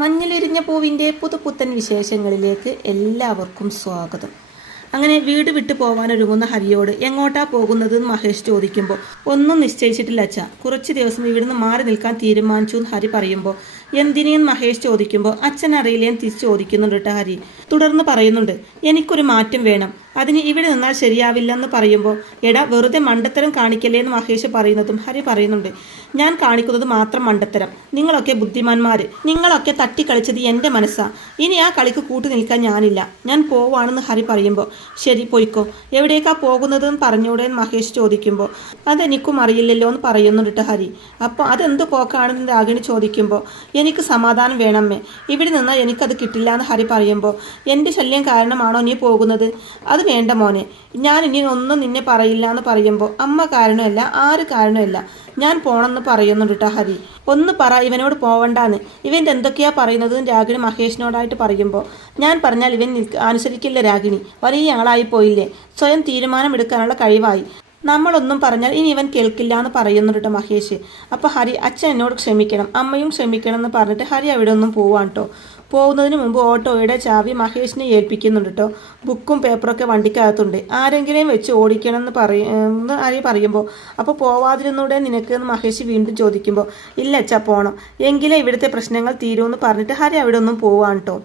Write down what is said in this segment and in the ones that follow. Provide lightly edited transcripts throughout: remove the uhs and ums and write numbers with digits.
മഞ്ഞളിരിഞ്ഞ പൂവിൻ്റെ പുതുപുത്തൻ വിശേഷങ്ങളിലേക്ക് എല്ലാവർക്കും സ്വാഗതം. അങ്ങനെ വീട് വിട്ടു പോകാനൊരുങ്ങുന്ന ഹരിയോട് എങ്ങോട്ടാ പോകുന്നതെന്ന് മഹേഷ് ചോദിക്കുമ്പോൾ ഒന്നും നിശ്ചയിച്ചിട്ടില്ല അച്ഛാ, കുറച്ച് ദിവസം ഇവിടുന്ന് മാറി നിൽക്കാൻ തീരുമാനിച്ചു എന്ന് ഹരി പറയുമ്പോൾ എന്തിനേന്ന് മഹേഷ് ചോദിക്കുമ്പോൾ അച്ഛൻ അറിയില്ലേന്ന് തിരിച്ചു ചോദിക്കുന്നുണ്ട് കേട്ടോ ഹരി. തുടർന്ന് പറയുന്നുണ്ട്, എനിക്കൊരു മാറ്റം വേണം, അതിന് ഇവിടെ നിന്നാൽ ശരിയാവില്ലെന്ന് പറയുമ്പോൾ എടാ വെറുതെ മണ്ടത്തരം കാണിക്കല്ലേ എന്ന് മഹേഷ് പറയുന്നതും ഹരി പറയുന്നുണ്ട്, ഞാൻ കാണിക്കുന്നത് മാത്രം മണ്ടത്തരം, നിങ്ങളൊക്കെ ബുദ്ധിമാന്മാർ, നിങ്ങളൊക്കെ തട്ടിക്കളിച്ചത് എൻ്റെ മനസ്സാ, ഇനി ആ കളിക്ക് കൂട്ടു നിൽക്കാൻ ഞാനില്ല, ഞാൻ പോവാണെന്ന് ഹരി പറയുമ്പോൾ ശരി പോയിക്കോ, എവിടേക്കാ പോകുന്നതെന്ന് പറഞ്ഞൂടെ എന്ന് മഹേഷ് ചോദിക്കുമ്പോൾ അതെനിക്കും അറിയില്ലല്ലോ എന്ന് പറയുന്നുണ്ട് കേട്ടോ ഹരി. അപ്പോൾ അതെന്ത് പോക്കാണെന്ന് രാഗിണി ചോദിക്കുമ്പോൾ എനിക്ക് സമാധാനം വേണമേ, ഇവിടെ നിന്നാൽ എനിക്കത് കിട്ടില്ല എന്ന് ഹരി പറയുമ്പോൾ എൻ്റെ ശല്യം കാരണമാണോ നീ പോകുന്നത്? അത് വേണ്ട മോനെ, ഞാൻ ഇനി ഒന്നും നിന്നെ പറയില്ല എന്ന് പറയുമ്പോൾ അമ്മ കാരണമല്ല ആര് കാരണമല്ല, ഞാൻ പോണെന്ന് പറയുന്നുണ്ട് കേട്ടോ ഹരി. ഒന്ന് പറ ഇവനോട് പോവണ്ടാന്ന്, ഇവൻ്റെ എന്തൊക്കെയാ പറയുന്നത് രാഗിണി മഹേഷിനോടായിട്ട് പറയുമ്പോൾ ഞാൻ പറഞ്ഞാൽ ഇവൻ അനുസരിക്കില്ല രാഗിണി, വലിയ ആളായി പോയില്ലേ, സ്വയം തീരുമാനമെടുക്കാനുള്ള കഴിവായി, നമ്മളൊന്നും പറഞ്ഞാൽ ഇനി ഇവൻ കേൾക്കില്ല എന്ന് പറയുന്നുണ്ട് കേട്ടോ മഹേഷ്. അപ്പോൾ ഹരി അച്ഛൻ എന്നോട് ക്ഷമിക്കണം, അമ്മയും ക്ഷമിക്കണം എന്ന് പറഞ്ഞിട്ട് ഹരി അവിടെ ഒന്നും പോവാൻ കേട്ടോ. പോകുന്നതിന് മുമ്പ് ഓട്ടോയുടെ ചാവി മഹേഷിനെ ഏൽപ്പിക്കുന്നുണ്ട് കേട്ടോ. ബുക്കും പേപ്പറൊക്കെ വണ്ടിക്കകത്തുണ്ട്, ആരെങ്കിലും വെച്ച് ഓടിക്കണം എന്ന് ഹരി പറയുമ്പോൾ അപ്പോൾ പോവാതിരുന്നൂടെ നിനക്ക് എന്ന് മഹേഷ് വീണ്ടും ചോദിക്കുമ്പോൾ ഇല്ല അച്ഛാ പോകണം, എങ്കിലേ ഇവിടുത്തെ പ്രശ്നങ്ങൾ തീരുമെന്ന് പറഞ്ഞിട്ട് ഹരി അവിടെ ഒന്നും പോവാൻ കേട്ടോ.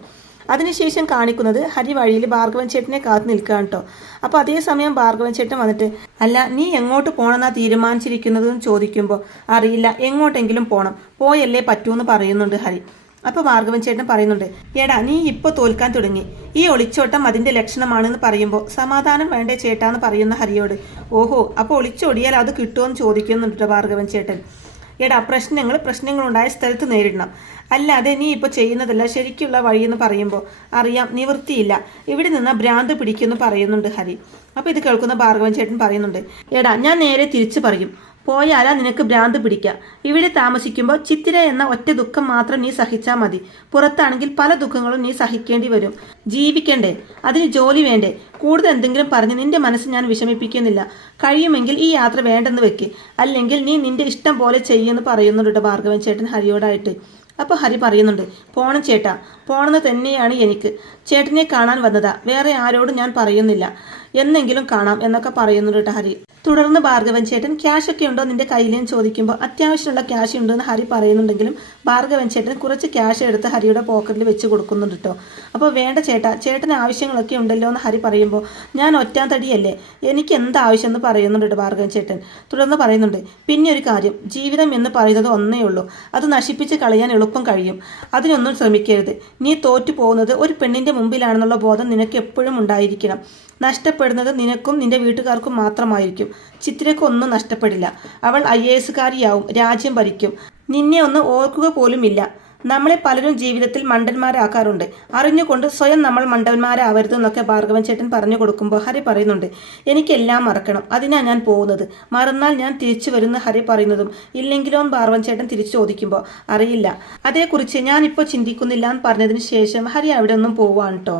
അതിനുശേഷം കാണിക്കുന്നത് ഹരി വഴിയിൽ ഭാർഗവൻ ചേട്ടനെ കാത്തു നിൽക്കുകയാണ് കേട്ടോ. അപ്പോൾ അതേസമയം ഭാർഗവൻ ചേട്ടൻ വന്നിട്ട് അല്ല നീ എങ്ങോട്ട് പോകണമെന്നാ തീരുമാനിച്ചിരിക്കുന്നതെന്ന് ചോദിക്കുമ്പോൾ അറിയില്ല, എങ്ങോട്ടെങ്കിലും പോകണം, പോയല്ലേ പറ്റൂന്ന് പറയുന്നുണ്ട് ഹരി. അപ്പോൾ ഭാർഗവൻ ചേട്ടൻ പറയുന്നുണ്ട്, എടാ നീ ഇപ്പോൾ തോൽക്കാൻ തുടങ്ങി, ഈ ഒളിച്ചോട്ടം അതിൻ്റെ ലക്ഷണമാണെന്ന് പറയുമ്പോൾ സമാധാനം വേണ്ടേ ചേട്ടാന്ന് പറയുന്ന ഹരിയോട് ഓഹോ അപ്പോൾ ഒളിച്ചോടിയാൽ അത് കിട്ടുമോയെന്ന് ചോദിക്കുന്നുണ്ട് ഭാർഗവൻ ചേട്ടൻ. എടാ പ്രശ്നങ്ങളുണ്ടായ സ്ഥലത്ത് നേരിടണം, അല്ലാതെ നീ ഇപ്പോൾ ചെയ്യുന്നതല്ല ശരിക്കുള്ള വഴിയെന്ന് പറയുമ്പോൾ അറിയാം നിവൃത്തിയില്ല, ഇവിടെ നിന്ന് ഭ്രാന്ത് പിടിക്കുമെന്ന് പറയുന്നുണ്ട് ഹരി. അപ്പോൾ ഇത് കേൾക്കുന്ന ഭാർഗവൻ ചേട്ടൻ പറയുന്നുണ്ട്, എടാ ഞാൻ നേരെ തിരിച്ചു പറയും, പോയാലാ നിനക്ക് ഭ്രാന്ത് പിടിക്കുക, ഇവിടെ താമസിക്കുമ്പോൾ ചിത്തിര എന്ന ഒറ്റ ദുഃഖം മാത്രം നീ സഹിച്ചാൽ മതി, പുറത്താണെങ്കിൽ പല ദുഃഖങ്ങളും നീ സഹിക്കേണ്ടി വരും, ജീവിക്കണ്ടേ, അതിന് ജോലി വേണ്ടേ, കൂടുതൽ എന്തെങ്കിലും പറഞ്ഞ് നിന്റെ മനസ്സ് ഞാൻ വിഷമിപ്പിക്കുന്നില്ല, കഴിയുമെങ്കിൽ ഈ യാത്ര വേണ്ടെന്ന് വെക്ക്, അല്ലെങ്കിൽ നീ നിന്റെ ഇഷ്ടം പോലെ ചെയ്യുമെന്ന് പറയുന്നുണ്ട് ഭാർഗവൻ ചേട്ടൻ ഹരിയോടായിട്ട്. അപ്പോൾ ഹരി പറയുന്നുണ്ട്, പോണം ചേട്ടാ, പോണെന്ന് തന്നെയാണ് എനിക്ക്, ചേട്ടനെ കാണാൻ വന്നതാ, വേറെ ആരോടും ഞാൻ പറയുന്നില്ല, എന്നെങ്കിലും കാണാം എന്നൊക്കെ പറയുന്നുണ്ട് ഹരി. തുടർന്ന് ഭാർഗവൻ ചേട്ടൻ ക്യാഷ് ഒക്കെ ഉണ്ടോ നിന്റെ കയ്യിലെന്ന് ചോദിക്കുമ്പോൾ അത്യാവശ്യമുള്ള ക്യാഷ് ഉണ്ടെന്ന് ഹരി പറയുന്നുണ്ടെങ്കിലും ഭാർഗവൻ ചേട്ടൻ കുറച്ച് ക്യാഷ് എടുത്ത് ഹരിയുടെ പോക്കറ്റിൽ വെച്ച് കൊടുക്കുന്നുണ്ട് കേട്ടോ. അപ്പോൾ വേണ്ട ചേട്ടാ, ചേട്ടന് ആവശ്യങ്ങളൊക്കെ ഉണ്ടല്ലോ എന്ന് ഹരി പറയുമ്പോൾ ഞാൻ ഒറ്റാൻ തടിയല്ലേ, എനിക്ക് എന്ത് ആവശ്യം എന്ന് പറയുന്നുണ്ട് ഭാർഗവൻ ചേട്ടൻ. തുടർന്ന് പറയുന്നുണ്ട്, പിന്നെ ഒരു കാര്യം, ജീവിതം എന്ന് പറയുന്നത് ഒന്നേ ഉള്ളൂ, അത് നശിപ്പിച്ച് കളയാൻ എളുപ്പം കഴിയും, അതിനൊന്നും ശ്രമിക്കരുത്, നീ തോറ്റു പോകുന്നത് ഒരു പെണ്ണിൻ്റെ മുമ്പിലാണെന്നുള്ള ബോധം നിനക്ക് എപ്പോഴും ഉണ്ടായിരിക്കണം, നഷ്ടപ്പെടുന്നത് നിനക്കും നിന്റെ വീട്ടുകാർക്കും മാത്രമായിരിക്കും, ചിത്രയ്ക്കൊന്നും നഷ്ടപ്പെടില്ല, അവൾ IAS കാരിയാവും, രാജ്യം ഭരിക്കും, നിന്നെ ഒന്ന് ഓർക്കുക പോലുമില്ല, നമ്മളെ പലരും ജീവിതത്തിൽ മണ്ടന്മാരാക്കാറുണ്ട്, അറിഞ്ഞുകൊണ്ട് സ്വയം നമ്മൾ മണ്ടന്മാരാവരുത് എന്നൊക്കെ ഭാർഗവൻ ചേട്ടൻ പറഞ്ഞു കൊടുക്കുമ്പോൾ ഹരി പറയുന്നുണ്ട്, എനിക്കെല്ലാം മറക്കണം, അതിനാ ഞാൻ പോകുന്നത്, മറന്നാൽ ഞാൻ തിരിച്ചു വരുന്ന ഹരി പറയുന്നതും ഇല്ലെങ്കിലോ ഭാർഗവൻ ചേട്ടൻ തിരിച്ചു ചോദിക്കുമ്പോൾ അറിയില്ല, അതേക്കുറിച്ച് ഞാനിപ്പോൾ ചിന്തിക്കുന്നില്ല എന്ന് പറഞ്ഞതിന് ശേഷം ഹരി അവിടെ ഒന്നും പോവാണ് കേട്ടോ.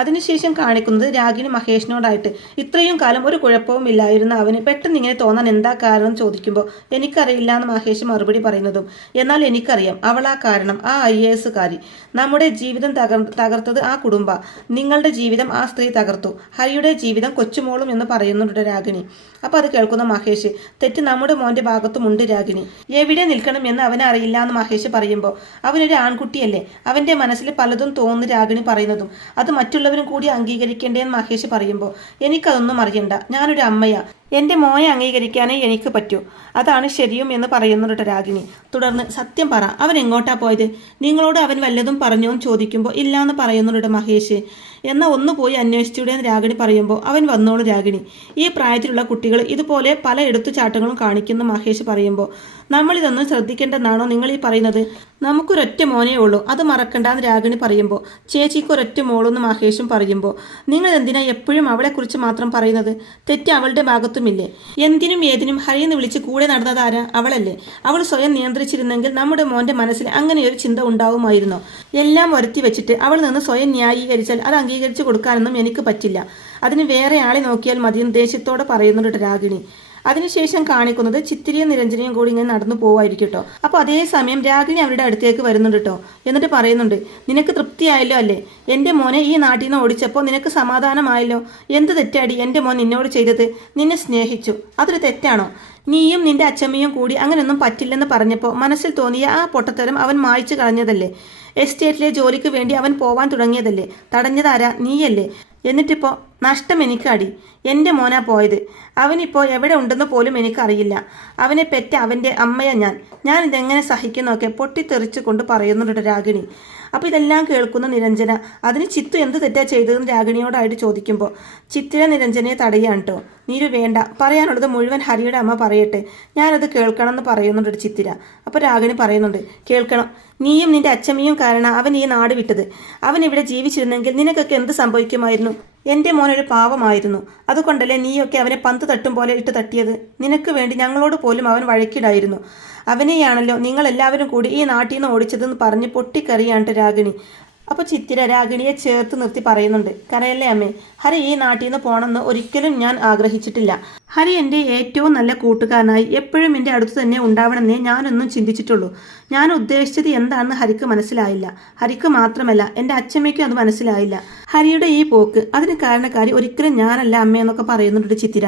അതിനുശേഷം കാണിക്കുന്നത് രാഗിണി മഹേഷിനോടായിട്ട് ഇത്രയും കാലം ഒരു കുഴപ്പവും ഇല്ലായിരുന്ന അവന് പെട്ടെന്ന് ഇങ്ങനെ തോന്നാൻ എന്താ കാരണം ചോദിക്കുമ്പോൾ എനിക്കറിയില്ല എന്ന് മഹേഷ് മറുപടി പറയുന്നതും എന്നാൽ എനിക്കറിയാം അവളാ കാരണം, ആ IAS കാരി, നമ്മുടെ ജീവിതം തകർത്തത് ആ കുടുംബ, നിങ്ങളുടെ ജീവിതം ആ സ്ത്രീ തകർത്തു, ഹരിയുടെ ജീവിതം കൊച്ചുമോളും എന്ന് പറയുന്നുണ്ട് രാഗിണി. അപ്പോൾ അത് കേൾക്കുന്ന മഹേഷ് തെറ്റ് നമ്മുടെ മോൻ്റെ ഭാഗത്തുമുണ്ട് രാഗിണി, എവിടെ നിൽക്കണം എന്ന് അവനറിയില്ല എന്ന് മഹേഷ് പറയുമ്പോൾ അവനൊരു ആൺകുട്ടിയല്ലേ, അവൻ്റെ മനസ്സിൽ പലതും തോന്നുന്നു രാഗിണി പറയുന്നതും അത് മറ്റുള്ളവരും കൂടി അംഗീകരിക്കേണ്ടതെന്ന് മഹേഷ് പറയുമ്പോൾ എനിക്കതൊന്നും അറിയണ്ട, ഞാനൊരു അമ്മയാ, എൻ്റെ മോനെ അംഗീകരിക്കാനേ എനിക്ക് പറ്റൂ, അതാണ് ശരിയും എന്ന് പറയുന്നുണ്ട് രാഗിണി. തുടർന്ന് സത്യം പറ, അവൻ എങ്ങോട്ടാ പോയത്, നിങ്ങളോട് അവൻ വല്ലതും പറഞ്ഞോ എന്ന് ചോദിക്കുമ്പോൾ ഇല്ലാന്ന് പറയുന്നുണ്ട് മഹേഷ്. എന്നാൽ ഒന്ന് പോയി അന്വേഷിച്ചൂടെ എന്ന് രാഗിണി പറയുമ്പോൾ അവൻ വന്നോളൂ രാഗിണി, ഈ പ്രായത്തിലുള്ള കുട്ടികൾ ഇതുപോലെ പല എടുത്തുചാട്ടങ്ങളും കാണിക്കുന്ന മഹേഷ് പറയുമ്പോൾ നമ്മളിതൊന്നും ശ്രദ്ധിക്കേണ്ടെന്നാണോ നിങ്ങൾ ഈ പറയുന്നത്, നമുക്കൊരൊറ്റ മോനേ ഉള്ളൂ, അത് മറക്കണ്ടെന്ന് രാഗിണി പറയുമ്പോൾ ചേച്ചിക്ക് ഒരൊറ്റ മോളെന്ന് മഹേഷും പറയുമ്പോൾ നിങ്ങൾ എന്തിനാ എപ്പോഴും അവളെക്കുറിച്ച് മാത്രം പറയുന്നത്, തെറ്റ് അവളുടെ ഭാഗത്തുമില്ലേ, എന്തിനും ഏതിനും ഹരിയെന്ന് വിളിച്ച് കൂടെ നടന്നതാരാ, അവളല്ലേ, അവൾ സ്വയം നിയന്ത്രിച്ചിരുന്നെങ്കിൽ നമ്മുടെ മോൻ്റെ മനസ്സിൽ അങ്ങനെയൊരു ചിന്ത ഉണ്ടാവുമായിരുന്നോ, എല്ലാം വരുത്തി വെച്ചിട്ട് അവൾ നിന്ന് സ്വയം ന്യായീകരിച്ചാൽ അത് അംഗീകരിച്ചു കൊടുക്കാനൊന്നും എനിക്ക് പറ്റില്ല, അതിന് വേറെ ആളെ നോക്കിയാൽ മതി ദേഷ്യത്തോടെ പറയുന്നുണ്ട് രാഗിണി. അതിനുശേഷം കാണിക്കുന്നത് ചിത്തിരിയും നിരഞ്ജനയും കൂടി ഇങ്ങനെ നടന്നു പോവായിരിക്കും കേട്ടോ. അപ്പോൾ അതേസമയം രാഗിണി അവരുടെ അടുത്തേക്ക് വരുന്നുണ്ട് കേട്ടോ. എന്നിട്ട് പറയുന്നുണ്ട്, നിനക്ക് തൃപ്തിയായല്ലോ അല്ലേ? എൻ്റെ മോനെ ഈ നാട്ടിൽ നിന്ന് ഓടിച്ചപ്പോൾ നിനക്ക് സമാധാനമായല്ലോ. എന്ത് തെറ്റാടി എൻ്റെ മോൻ നിന്നോട് ചെയ്തത്? നിന്നെ സ്നേഹിച്ചു, അതൊരു തെറ്റാണോ? നീയും നിന്റെ അച്ഛമ്മയും കൂടി അങ്ങനെയൊന്നും പറ്റില്ലെന്ന് പറഞ്ഞപ്പോൾ മനസ്സിൽ തോന്നിയ ആ പൊട്ടത്തരം അവൻ മായ്ച്ചു കളഞ്ഞതല്ലേ? എസ്റ്റേറ്റിലെ ജോലിക്ക് വേണ്ടി അവൻ പോവാൻ തുടങ്ങിയതല്ലേ? തടഞ്ഞതാരാ? നീയല്ലേ? എന്നിട്ടിപ്പോൾ നഷ്ടം എനിക്കടി. എൻ്റെ മോനാ പോയത്. അവനിപ്പോൾ എവിടെ ഉണ്ടെന്ന് പോലും എനിക്കറിയില്ല. അവനെ പെറ്റ അവൻ്റെ അമ്മയാ ഞാൻ ഇതെങ്ങനെ സഹിക്കുന്നൊക്കെ പൊട്ടിത്തെറിച്ചു കൊണ്ട് പറയുന്നുണ്ട് രാഗിണി. അപ്പോൾ ഇതെല്ലാം കേൾക്കുന്ന നിരഞ്ജന അതിന് ചിത്തു എന്ത് തെറ്റാ ചെയ്തതെന്ന് രാഗിണിയോടായിട്ട് ചോദിക്കുമ്പോൾ ചിത്തിര നിരഞ്ജനയെ തടയാണ് കേട്ടോ. നീരു വേണ്ട, പറയാനുള്ളത് മുഴുവൻ ഹരിയുടെ അമ്മ പറയട്ടെ, ഞാനത് കേൾക്കണം എന്ന് പറയുന്നുണ്ട് ചിത്തിര. അപ്പോൾ രാഗിണി പറയുന്നുണ്ട്, കേൾക്കണം. നീയും നിന്റെ അച്ഛമ്മയും കാരണം അവൻ ഈ നാട് വിട്ടത്. അവൻ ഇവിടെ ജീവിച്ചിരുന്നെങ്കിൽ നിനക്കൊക്കെ എന്ത് സംഭവിക്കുമായിരുന്നു? എൻ്റെ മോനൊരു പാവമായിരുന്നു. അതുകൊണ്ടല്ലേ നീയൊക്കെ അവനെ പന്ത് തട്ടും പോലെ ഇട്ട് തട്ടിയത്? നിനക്ക് വേണ്ടി ഞങ്ങളോട് പോലും അവൻ വഴക്കിടായിരുന്നു. അവനെയാണല്ലോ നിങ്ങളെല്ലാവരും കൂടി ഈ നാട്ടിൽ നിന്ന് ഓടിച്ചതെന്ന് പറഞ്ഞ് പൊട്ടിക്കറിയാണ് രാഗിണി. അപ്പോൾ ചിത്തിര രാഗിണിയെ ചേർത്ത് നിർത്തി പറയുന്നുണ്ട്, കരയല്ലേ അമ്മേ, ഹരി ഈ നാട്ടിൽ നിന്ന് പോകണമെന്ന് ഒരിക്കലും ഞാൻ ആഗ്രഹിച്ചിട്ടില്ല. ഹരി എൻ്റെ ഏറ്റവും നല്ല കൂട്ടുകാരനായി എപ്പോഴും എൻ്റെ അടുത്ത് തന്നെ ഉണ്ടാവണമെന്നേ ഞാനൊന്നും ചിന്തിച്ചിട്ടുള്ളൂ. ഞാൻ ഉദ്ദേശിച്ചത് എന്താണെന്ന് ഹരിക്ക് മനസ്സിലായില്ല. ഹരിക്ക് മാത്രമല്ല എൻ്റെ അച്ഛമ്മയ്ക്കും അത് മനസ്സിലായില്ല. ഹരിയുടെ ഈ പോക്ക് അതിന് കാരണക്കാരി ഒരിക്കലും ഞാനല്ല അമ്മയെന്നൊക്കെ പറയുന്നുണ്ട് ചിത്തിര.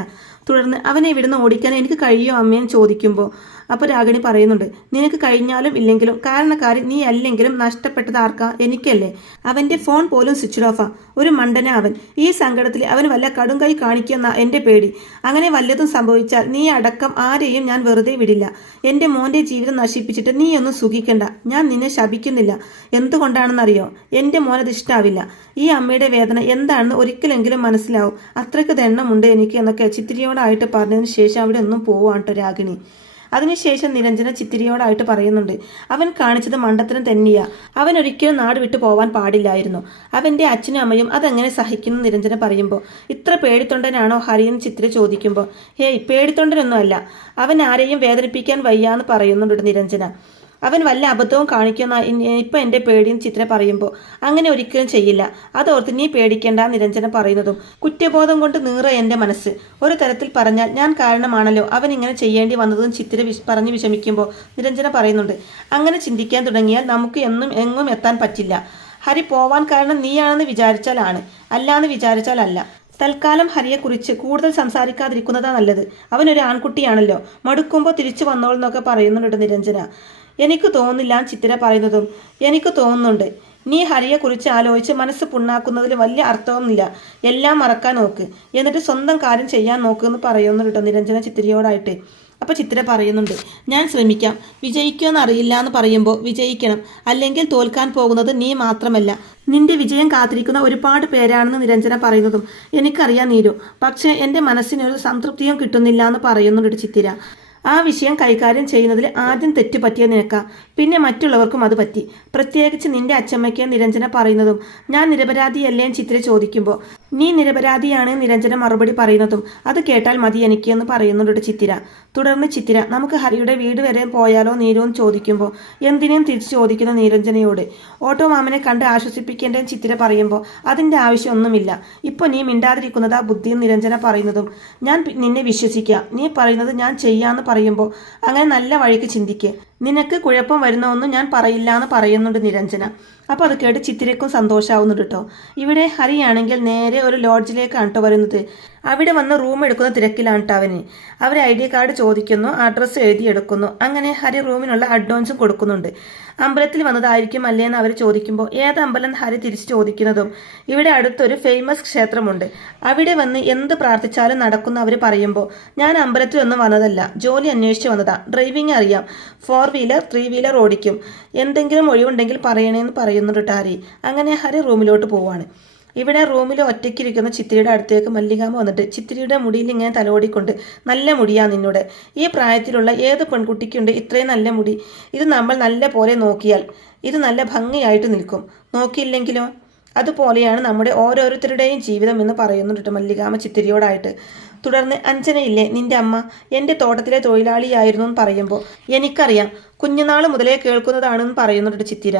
തുടർന്ന് അവനെ ഇവിടുന്ന് ഓടിക്കാൻ എനിക്ക് കഴിയോ അമ്മയെന്ന് ചോദിക്കുമ്പോൾ അപ്പോൾ രാഗിണി പറയുന്നുണ്ട്, നിനക്ക് കഴിഞ്ഞാലും ഇല്ലെങ്കിലും കാരണക്കാരി നീ അല്ലെങ്കിലും നഷ്ടപ്പെട്ടത് ആർക്കാ? എനിക്കല്ലേ. അവൻ്റെ ഫോൺ പോലും സ്വിച്ച് ഓഫാ. ഒരു മണ്ടന അവൻ. ഈ സങ്കടത്തിൽ അവൻ വല്ല കടുംകൈ കാണിക്കുന്ന എൻ്റെ പേടി. അങ്ങനെ വല്ലതും സംഭവിച്ചാൽ നീ അടക്കം ആരെയും ഞാൻ വെറുതെ വിടില്ല. എൻ്റെ മോൻ്റെ ജീവിതം നശിപ്പിച്ചിട്ട് നീ ഒന്നും സുഖിക്കണ്ട. ഞാൻ നിന്നെ ശപിക്കുന്നില്ല. എന്തുകൊണ്ടാണെന്നറിയോ? എൻ്റെ മോനത് ഇഷ്ടാവില്ല. ഈ അമ്മയുടെ വേദന എന്താണെന്ന് ഒരിക്കലെങ്കിലും മനസ്സിലാവും. അത്രയ്ക്ക് ദണ്ണമുണ്ട് എനിക്ക് എന്നൊക്കെ ചിത്തിരിയോടായിട്ട് പറഞ്ഞതിന് ശേഷം അവിടെ ഒന്നും പോവാട്ടോ രാഗിണി. അതിനുശേഷം നിരഞ്ജന ചിത്തിരിയോടായിട്ട് പറയുന്നുണ്ട്, അവൻ കാണിച്ചത് മണ്ടത്തരം തന്നെയാ. അവൻ ഒരിക്കലും നാട് വിട്ടു പോവാൻ പാടില്ലായിരുന്നു. അവൻ്റെ അച്ഛനും അമ്മയും അതെങ്ങനെ സഹിക്കുന്നു? നിരഞ്ജന പറയുമ്പോൾ ഇത്ര പേടിത്തൊണ്ടനാണോ ഹരിയെന്ന് ചിത്തിര ചോദിക്കുമ്പോൾ ഹേയ്, പേടിത്തൊണ്ടനൊന്നും അല്ല. അവൻ ആരെയും വേദനിപ്പിക്കാൻ വയ്യാന്ന് പറയുന്നുണ്ട് നിരഞ്ജന. അവൻ വല്ല അബദ്ധവും കാണിക്കുന്ന ഇപ്പം എൻ്റെ പേടിയും ചിത്ര പറയുമ്പോൾ അങ്ങനെ ഒരിക്കലും ചെയ്യില്ല. അതോർത്ത് നീ പേടിക്കേണ്ട നിരഞ്ജന പറയുന്നതും കുറ്റബോധം കൊണ്ട് നീറ എൻ്റെ മനസ്സ്. ഒരു തരത്തിൽ പറഞ്ഞാൽ ഞാൻ കാരണമാണല്ലോ അവൻ ഇങ്ങനെ ചെയ്യേണ്ടി വന്നതും ചിത്ര പറഞ്ഞ് വിഷമിക്കുമ്പോൾ നിരഞ്ജന പറയുന്നുണ്ട്, അങ്ങനെ ചിന്തിക്കാൻ തുടങ്ങിയാൽ നമുക്ക് എങ്ങും എത്താൻ പറ്റില്ല. ഹരി പോവാൻ കാരണം നീയാണെന്ന് വിചാരിച്ചാലാണ്, അല്ലാന്ന് വിചാരിച്ചാലല്ല. തൽക്കാലം ഹരിയെക്കുറിച്ച് കൂടുതൽ സംസാരിക്കാതിരിക്കുന്നതാ നല്ലത്. അവനൊരു ആൺകുട്ടിയാണല്ലോ, മടുക്കുമ്പോൾ തിരിച്ചു വന്നോളെന്നൊക്കെ പറയുന്നുണ്ട് നിരഞ്ജന. എനിക്ക് തോന്നുന്നില്ല ചിത്തിര പറയുന്നതും. എനിക്ക് തോന്നുന്നുണ്ട്. നീ ഹരിയെക്കുറിച്ച് ആലോചിച്ച് മനസ്സ് പുണ്ണാക്കുന്നതിൽ വലിയ അർത്ഥമൊന്നുമില്ല. എല്ലാം മറക്കാൻ നോക്ക്, എന്നിട്ട് സ്വന്തം കാര്യം ചെയ്യാൻ നോക്കുമെന്ന് പറയുന്നുണ്ട് നിരഞ്ജന ചിത്തിരയോടായിട്ട്. അപ്പോൾ ചിത്തിര പറയുന്നുണ്ട്, ഞാൻ ശ്രമിക്കാം. വിജയിക്കുമെന്ന് അറിയില്ല എന്ന് പറയുമ്പോൾ വിജയിക്കണം, അല്ലെങ്കിൽ തോൽക്കാൻ പോകുന്നത് നീ മാത്രമല്ല, നിന്റെ വിജയം കാത്തിരിക്കുന്ന ഒരുപാട് പേരാണെന്ന് നിരഞ്ജന പറയുന്നതും എനിക്കറിയാം നീരു. പക്ഷേ എൻ്റെ മനസ്സിനൊരു സംതൃപ്തിയും കിട്ടുന്നില്ല എന്ന് പറയുന്നുണ്ട് ചിത്തിര. ആ വിഷയം കൈകാര്യം ചെയ്യുന്നതിൽ ആദ്യം തെറ്റുപറ്റിയ നിനക്ക, പിന്നെ മറ്റുള്ളവർക്കും അത് പറ്റി. പ്രത്യേകിച്ച് നിന്റെ അച്ചമ്മയ്ക്ക് നിരഞ്ജന പറയുന്നതും. ഞാൻ നിരപരാധിയല്ലേ ചിത്തിര ചോദിക്കുമ്പോൾ നീ നിരപരാധിയാണ് നിരഞ്ജന മറുപടി പറയുന്നതും. അത് കേട്ടാൽ മതി എനിക്ക് എന്ന് പറയുന്നുണ്ട് ചിത്തിര. തുടർന്ന് ചിത്തിര, നമുക്ക് ഹരിയുടെ വീട് വരെ പോയാലോ നീരു എന്ന് ചോദിക്കുമ്പോൾ എന്തിനേയും തിരിച്ചു ചോദിക്കുന്ന നിരഞ്ജനയോട്. ഓട്ടോ മാമനെ കണ്ട് ആശ്വസിപ്പിക്കേണ്ടതെന്ന് ചിത്തിര പറയുമ്പോൾ അതിൻ്റെ ആവശ്യമൊന്നുമില്ല. ഇപ്പോൾ നീ മിണ്ടാതിരിക്കുന്നത് ആ ബുദ്ധിയും നിരഞ്ജന പറയുന്നതും. ഞാൻ നിന്നെ വിശ്വസിക്കാം, നീ പറയുന്നത് ഞാൻ ചെയ്യാമെന്ന് പറയുമ്പോൾ അങ്ങനെ നല്ല വഴിക്ക് ചിന്തിക്കുക. നിനക്ക് കുഴപ്പം വരുന്നൊന്നും ഞാൻ പറയില്ല എന്ന് പറയുന്നുണ്ട് നിരഞ്ജന. അപ്പോൾ അത് കേട്ട് ചിത്തിരക്കും സന്തോഷമാവുന്നുണ്ട് കേട്ടോ. ഇവിടെ ഹരിയാണെങ്കിൽ നേരെ ഒരു ലോഡ്ജിലേക്കാണ് കേട്ടോ വരുന്നത്. അവിടെ വന്ന് റൂം എടുക്കുന്ന തിരക്കിലാണ് കേട്ടോ അവന്. അവർ ID കാർഡ് ചോദിക്കുന്നു, അഡ്രസ്സ് എഴുതിയെടുക്കുന്നു. അങ്ങനെ ഹരി റൂമിനുള്ള അഡ്വാൻസും കൊടുക്കുന്നുണ്ട്. അമ്പലത്തിൽ വന്നതായിരിക്കും അല്ലേന്ന് അവർ ചോദിക്കുമ്പോൾ ഏത് അമ്പലം ഹരി തിരിച്ച് ചോദിക്കുന്നതും. ഇവിടെ അടുത്തൊരു ഫേമസ് ക്ഷേത്രമുണ്ട്, അവിടെ വന്ന് എന്ത് പ്രാർത്ഥിച്ചാലും നടക്കുന്ന അവർ പറയുമ്പോൾ ഞാൻ അമ്പലത്തിലൊന്നും വന്നതല്ല, ജോലി അന്വേഷിച്ച് വന്നതാ. ഡ്രൈവിംഗ് അറിയാം, 4 വീലർ 3 വീലർ ഓടിക്കും. എന്തെങ്കിലും ഒഴിവുണ്ടെങ്കിൽ പറയണേന്ന് പറയുന്നുണ്ട് ഹരി. അങ്ങനെ ഹരി റൂമിലോട്ട് പോവാണ്. ഇവിടെ റൂമിൽ ഒറ്റയ്ക്കിരിക്കുന്ന ചിത്തിരിയുടെ അടുത്തേക്ക് മല്ലികാമ്മ വന്നിട്ട് ചിത്തിരിയുടെ മുടിയിൽ ഇങ്ങനെ തലോടിക്കൊണ്ട്, നല്ല മുടിയാ നിന്നോട്. ഈ പ്രായത്തിലുള്ള ഏത് പെൺകുട്ടിക്കുണ്ട് ഇത്രയും നല്ല മുടി? ഇത് നമ്മൾ നല്ല പോലെ നോക്കിയാൽ ഇത് നല്ല ഭംഗിയായിട്ട് നിൽക്കും, നോക്കിയില്ലെങ്കിലോ? അതുപോലെയാണ് നമ്മുടെ ഓരോരുത്തരുടെയും ജീവിതം എന്ന് പറയുന്നുണ്ട് മല്ലികാമ്മ ചിത്തിരിയോടായിട്ട്. തുടർന്ന് അഞ്ജനയില്ലേ നിന്റെ അമ്മ, എൻ്റെ തോട്ടത്തിലെ തൊഴിലാളിയായിരുന്നു എന്ന് പറയുമ്പോൾ എനിക്കറിയാം, കുഞ്ഞുനാൾ മുതലേ കേൾക്കുന്നതാണെന്ന് പറയുന്നുണ്ട് ചിത്തിര.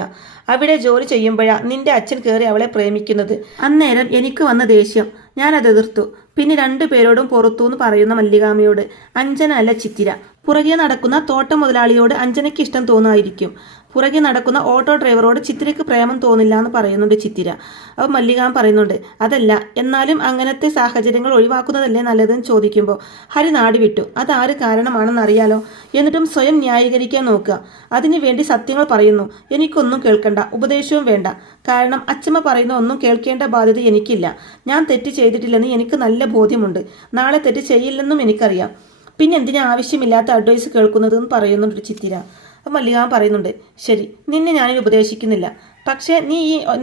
അവിടെ ജോലി ചെയ്യുമ്പോഴാ നിന്റെ അച്ഛൻ കയറി അവളെ പ്രേമിക്കുന്നത്. അന്നേരം എനിക്ക് വന്ന ദേഷ്യം, ഞാനത് എതിർത്തു. പിന്നെ രണ്ടുപേരോടും പുറത്തുനിന്ന് പറയുന്ന മല്ലികാമ്മയോട് അഞ്ജന അല്ല ചിത്തിര. പുറകെ നടക്കുന്ന തോട്ടം മുതലാളിയോട് അഞ്ജനയ്ക്ക് ഇഷ്ടം തോന്നുമായിരിക്കും. പുറകെ നടക്കുന്ന ഓട്ടോ ഡ്രൈവറോട് ചിത്തിരയ്ക്ക് പ്രേമം തോന്നില്ല എന്ന് പറയുന്നുണ്ട് ചിത്തിര. അപ്പോൾ മല്ലികാമ്മ പറയുന്നുണ്ട് അതല്ല, എന്നാലും അങ്ങനത്തെ സാഹചര്യങ്ങൾ ഒഴിവാക്കുന്നതല്ലേ നല്ലതെന്ന് ചോദിക്കുമ്പോൾ ഹരി നാട് വിട്ടു, അതാര് കാരണമാണെന്നറിയാലോ, എന്നിട്ടും സ്വയം ന്യായീകരിക്കാൻ നോക്കുക. അതിനു വേണ്ടി സത്യങ്ങൾ പറയുന്നു. എനിക്കൊന്നും കേൾക്കണ്ട, ഉപദേശവും വേണ്ട. കാരണം അച്ഛമ്മ പറയുന്ന ഒന്നും കേൾക്കേണ്ട ബാധ്യത എനിക്കില്ല. ഞാൻ തെറ്റ് ചെയ്തിട്ടില്ലെന്ന് എനിക്ക് നല്ല ബോധ്യമുണ്ട്. നാളെ തെറ്റ് ചെയ്യില്ലെന്നും എനിക്കറിയാം. പിന്നെ എന്തിനാ ആവശ്യമില്ലാത്ത അഡ്വൈസ് കേൾക്കുന്നതെന്ന് പറയുന്നുണ്ട് ചിത്തിര. അപ്പം മല്ലികാമ്മ പറയുന്നുണ്ട് ശരി, നിന്നെ ഞാനിത് ഉപദേശിക്കുന്നില്ല. പക്ഷേ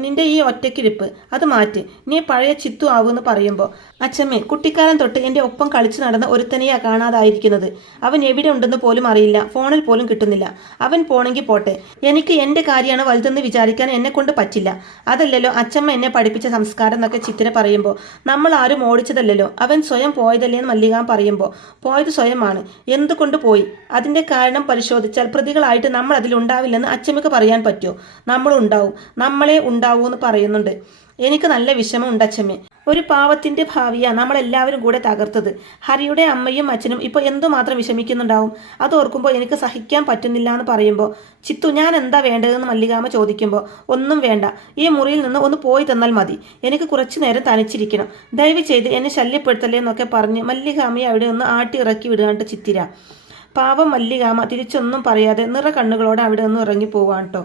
നിന്റെ ഈ ഒറ്റക്കിരിപ്പ് അത് മാറ്റി, നീ പഴയ ചിത്തു ആവുമെന്ന് പറയുമ്പോൾ അച്ഛമ്മേ, കുട്ടിക്കാലം തൊട്ട് എൻ്റെ ഒപ്പം കളിച്ചു നടന്ന ഒരുത്തനെയാ കാണാതായിരിക്കുന്നത്. അവൻ എവിടെ ഉണ്ടെന്ന് പോലും അറിയില്ല, ഫോണിൽ പോലും കിട്ടുന്നില്ല. അവൻ പോണെങ്കിൽ പോട്ടെ, എനിക്ക് എൻ്റെ കാര്യമാണ് വലുതെന്ന് വിചാരിക്കാൻ എന്നെ കൊണ്ട് പറ്റില്ല. അതല്ലല്ലോ അച്ഛമ്മ എന്നെ പഠിപ്പിച്ച സംസ്കാരം എന്നൊക്കെ ചിത്തിര പറയുമ്പോൾ നമ്മൾ ആരും ഓടിച്ചതല്ലല്ലോ, അവൻ സ്വയം പോയതല്ലേ എന്ന് മല്ലികാമ്മ പറയുമ്പോൾ പോയത് സ്വയമാണ്. എന്തുകൊണ്ട് പോയി? അതിൻ്റെ കാരണം പരിശോധിച്ചാൽ പ്രതികളായിട്ട് നമ്മൾ അതിലുണ്ടാവില്ലെന്ന് അച്ഛമ്മക്ക് പറയാൻ പറ്റുമോ? നമ്മളുണ്ടാവും, നമ്മളെ ഉണ്ടാവൂ എന്ന് പറയുന്നുണ്ട്. എനിക്ക് നല്ല വിഷമമുണ്ട് അച്ഛമ്മേ. ഒരു പാവത്തിന്റെ ഭാവിയാ നമ്മളെല്ലാവരും കൂടെ തകർത്തത്. ഹരിയുടെ അമ്മയും അച്ഛനും ഇപ്പോൾ എന്തുമാത്രം വിഷമിക്കുന്നുണ്ടാവും. അത് ഓർക്കുമ്പോൾ എനിക്ക് സഹിക്കാൻ പറ്റുന്നില്ല എന്ന് പറയുമ്പോൾ ചിത്തു, ഞാൻ എന്താ വേണ്ടതെന്ന് മല്ലികാമ്മ ചോദിക്കുമ്പോൾ ഒന്നും വേണ്ട, ഈ മുറിയിൽ നിന്ന് ഒന്ന് പോയി തന്നാൽ മതി. എനിക്ക് കുറച്ചു നേരം തനിച്ചിരിക്കണം. ദയവ് ചെയ്ത് എന്നെ ശല്യപ്പെടുത്തല്ലേ എന്നൊക്കെ പറഞ്ഞ് മല്ലികാമ്മയെ അവിടെ ഒന്ന് ആട്ടി ഇറക്കി വിടുകയാണ് ചിത്തിര. പാവം മല്ലികാമ്മ തിരിച്ചൊന്നും പറയാതെ നിറ കണ്ണുകളോടെ അവിടെ നിന്ന് ഇറങ്ങി പോവാണ് കേട്ടോ.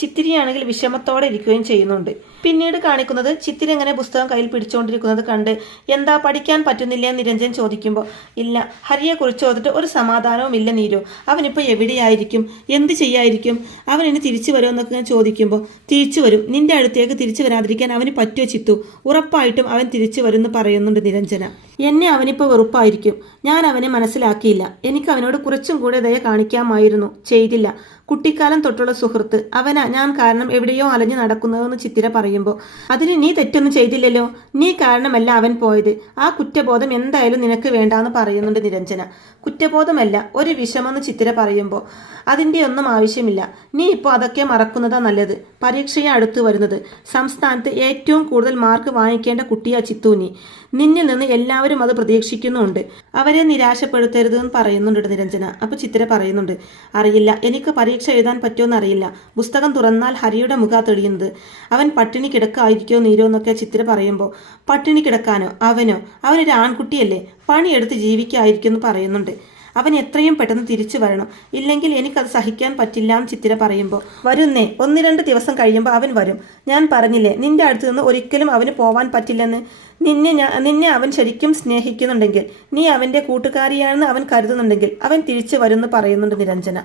ചിത്തിരിയാണെങ്കിൽ വിഷമത്തോടെ ഇരിക്കുകയും ചെയ്യുന്നുണ്ട്. പിന്നീട് കാണിക്കുന്നത് ചിത്തിരി ഇങ്ങനെ പുസ്തകം കയ്യിൽ പിടിച്ചുകൊണ്ടിരിക്കുന്നത് കണ്ട് എന്താ പഠിക്കാൻ പറ്റുന്നില്ല എന്ന് നിരഞ്ജൻ ചോദിക്കുമ്പോൾ ഇല്ല, ഹരിയെക്കുറിച്ച് ഓർത്തിട്ട് ഒരു സമാധാനവും ഇല്ല നീരു. അവനിപ്പോൾ എവിടെയായിരിക്കും, എന്ത് ചെയ്യായിരിക്കും, അവൻ ഇനി തിരിച്ചു വരുമെന്നൊക്കെ ചോദിക്കുമ്പോൾ തിരിച്ചു വരും, നിന്റെ അടുത്തേക്ക് തിരിച്ചു വരാതിരിക്കാൻ അവന് പറ്റുമോ ചിത്തു? ഉറപ്പായിട്ടും അവൻ തിരിച്ചു വരും എന്ന് പറയുന്നുണ്ട് നിരഞ്ജന. എന്നെ അവനിപ്പോൾ വെറുപ്പായിരിക്കും. ഞാൻ അവനെ മനസ്സിലാക്കിയില്ല. എനിക്ക് അവനോട് കുറച്ചും കൂടെ ദയ കാണിക്കാമായിരുന്നു, ചെയ്തില്ല. കുട്ടിക്കാലം തൊട്ടുള്ള സുഹൃത്ത്, അവനാ ഞാൻ കാരണം എവിടെയോ അലഞ്ഞു നടക്കുന്നതെന്ന് ചിത്തിര പറയുമ്പോൾ അതിന് നീ തെറ്റൊന്നും ചെയ്തില്ലല്ലോ, നീ കാരണമല്ല അവൻ പോയത്. ആ കുറ്റബോധം എന്തായാലും നിനക്ക് വേണ്ടാന്ന് പറയുന്നുണ്ട് നിരഞ്ജന. കുറ്റബോധമല്ല, ഒരു വിഷമെന്ന് ചിത്തിര പറയുമ്പോൾ അതിൻ്റെ ഒന്നും ആവശ്യമില്ല. നീ ഇപ്പോൾ അതൊക്കെ മറക്കുന്നതാ നല്ലത്. പരീക്ഷയെ അടുത്തു വരുന്നത്. സംസ്ഥാനത്ത് ഏറ്റവും കൂടുതൽ മാർക്ക് വാങ്ങിക്കേണ്ട കുട്ടിയാ ചിത്തു നീ. നിന്നിൽ നിന്ന് എല്ലാവരും അത് പ്രതീക്ഷിക്കുന്നുണ്ട്. അവരെ നിരാശപ്പെടുത്തരുതെന്ന് പറയുന്നുണ്ട് നിരഞ്ജന. അപ്പോൾ ചിത്തിര പറയുന്നുണ്ട് അറിയില്ല, എനിക്ക് പരീക്ഷ എഴുതാൻ പറ്റുമെന്ന് അറിയില്ല. പുസ്തകം തുറന്നാൽ ഹരിയുടെ മുഖ തെളിയുന്നത്. അവൻ പട്ടിണി കിടക്കായിരിക്കോ നീരോ എന്നൊക്കെ ചിത്തിര പറയുമ്പോൾ പട്ടിണി കിടക്കാനോ? അവനൊരു ആൺകുട്ടിയല്ലേ, പണിയെടുത്ത് ജീവിക്കായിരിക്കും എന്ന് പറയുന്നുണ്ട്. അവൻ എത്രയും പെട്ടെന്ന് തിരിച്ചു വരണം, ഇല്ലെങ്കിൽ എനിക്കത് സഹിക്കാൻ പറ്റില്ല എന്ന് ചിത്തിര പറയുമ്പോൾ വരുന്നേ, 1-2 ദിവസം കഴിയുമ്പോൾ അവൻ വരും. ഞാൻ പറഞ്ഞില്ലേ നിന്റെ അടുത്ത് നിന്ന് ഒരിക്കലും അവന് പോവാൻ പറ്റില്ലെന്ന്. നിന്നെ അവൻ ശരിക്കും സ്നേഹിക്കുന്നുണ്ടെങ്കിൽ, നീ അവൻ്റെ കൂട്ടുകാരിയാണെന്ന് അവൻ കരുതുന്നുണ്ടെങ്കിൽ അവൻ തിരിച്ചു വരുമെന്ന് പറയുന്നുണ്ട് നിരഞ്ജന.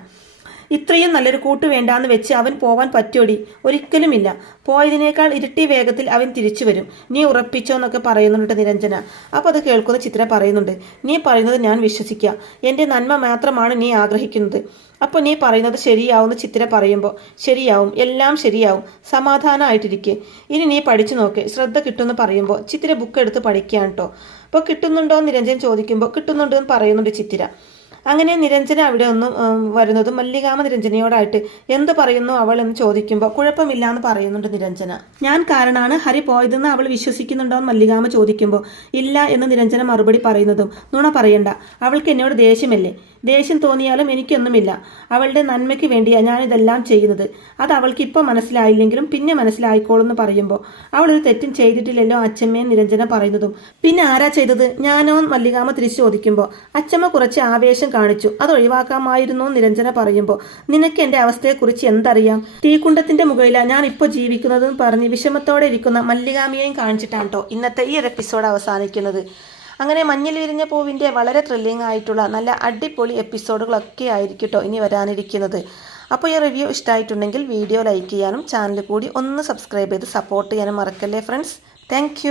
ഇത്രയും നല്ലൊരു കൂട്ട് വേണ്ടാന്ന് വെച്ച് അവൻ പോവാൻ പറ്റോടി? ഒരിക്കലുമില്ല. പോയതിനേക്കാൾ ഇരട്ടി വേഗത്തിൽ അവൻ തിരിച്ചു വരും. നീ ഉറപ്പിച്ചോ എന്നൊക്കെ പറയുന്നുണ്ട് നിരഞ്ജന. അപ്പോൾ അത് കേൾക്കുന്ന ചിത്ര പറയുന്നുണ്ട് നീ പറയുന്നത് ഞാൻ വിശ്വസിക്കാം. എൻ്റെ നന്മ മാത്രമാണ് നീ ആഗ്രഹിക്കുന്നത്. അപ്പോൾ നീ പറയുന്നത് ശരിയാവുമെന്ന് ചിത്ര പറയുമ്പോൾ ശരിയാവും, എല്ലാം ശരിയാവും, സമാധാനമായിട്ടിരിക്കെ. ഇനി നീ പഠിച്ചു നോക്ക്, ശ്രദ്ധ കിട്ടുമെന്ന് പറയുമ്പോൾ ചിത്ര ബുക്ക് എടുത്ത് പഠിക്കുകയാണ് കേട്ടോ. അപ്പോൾ കിട്ടുന്നുണ്ടോ എന്ന് നിരഞ്ജൻ ചോദിക്കുമ്പോൾ കിട്ടുന്നുണ്ടെന്ന് പറയുന്നുണ്ട് ചിത്തിര. അങ്ങനെ നിരഞ്ജന അവിടെ ഒന്നും വരുന്നതും മല്ലികാമ്മ നിരഞ്ജനയോടായിട്ട് എന്ത് പറയുന്നു അവൾ എന്ന് ചോദിക്കുമ്പോൾ കുഴപ്പമില്ല എന്ന് പറയുന്നുണ്ട് നിരഞ്ജന. ഞാൻ കാരണമാണ് ഹരി പോയതെന്ന് അവൾ വിശ്വസിക്കുന്നുണ്ടോ എന്ന് മല്ലികാമ്മ ചോദിക്കുമ്പോൾ ഇല്ല എന്ന് നിരഞ്ജന മറുപടി പറയുന്നതും നുണ പറയണ്ട, അവൾക്ക് എന്നോട് ദേഷ്യമല്ലേ? ദേഷ്യം തോന്നിയാലും എനിക്കൊന്നുമില്ല. അവളുടെ നന്മയ്ക്ക് വേണ്ടിയാണ് ഞാനിതെല്ലാം ചെയ്യുന്നത്. അത് അവൾക്ക് ഇപ്പോൾ മനസ്സിലായില്ലെങ്കിലും പിന്നെ മനസ്സിലായിക്കോളും എന്ന് പറയുമ്പോൾ അവളൊരു തെറ്റും ചെയ്തിട്ടില്ലല്ലോ അച്ഛമ്മയെ നിരഞ്ജന പറയുന്നതും പിന്നെ ആരാ ചെയ്തത്, ഞാനോ മല്ലികാമ്മ തിരിച്ചു ചോദിക്കുമ്പോൾ അച്ഛമ്മ കുറച്ച് ആവേശം കാണിച്ചു, അത് ഒഴിവാക്കാമായിരുന്നു നിരഞ്ജന പറയുമ്പോൾ നിനക്ക് എൻ്റെ അവസ്ഥയെക്കുറിച്ച് എന്തറിയാം? തീക്കുണ്ടത്തിന്റെ മുകളിലാണ് ഞാൻ ഇപ്പോൾ ജീവിക്കുന്നതെന്ന് പറഞ്ഞ് വിഷമത്തോടെ ഇരിക്കുന്ന മല്ലികാമ്മയെയും കാണിച്ചിട്ടാണ് കേട്ടോ ഇന്നത്തെ ഈ ഒരു എപ്പിസോഡ് അവസാനിക്കുന്നത്. അങ്ങനെ മഞ്ഞിൽ വിരിഞ്ഞ പൂവിൻ്റെ വളരെ ത്രില്ലിംഗ് ആയിട്ടുള്ള നല്ല അടിപൊളി എപ്പിസോഡുകളൊക്കെ ആയിരിക്കും കേട്ടോ ഇനി വരാനിരിക്കുന്നത്. അപ്പോൾ ഈ റിവ്യൂ ഇഷ്ടമായിട്ടുണ്ടെങ്കിൽ വീഡിയോ ലൈക്ക് ചെയ്യാനും ചാനൽ കൂടി ഒന്ന് സബ്സ്ക്രൈബ് ചെയ്ത് സപ്പോർട്ട് ചെയ്യാനും മറക്കല്ലേ ഫ്രണ്ട്സ്. താങ്ക്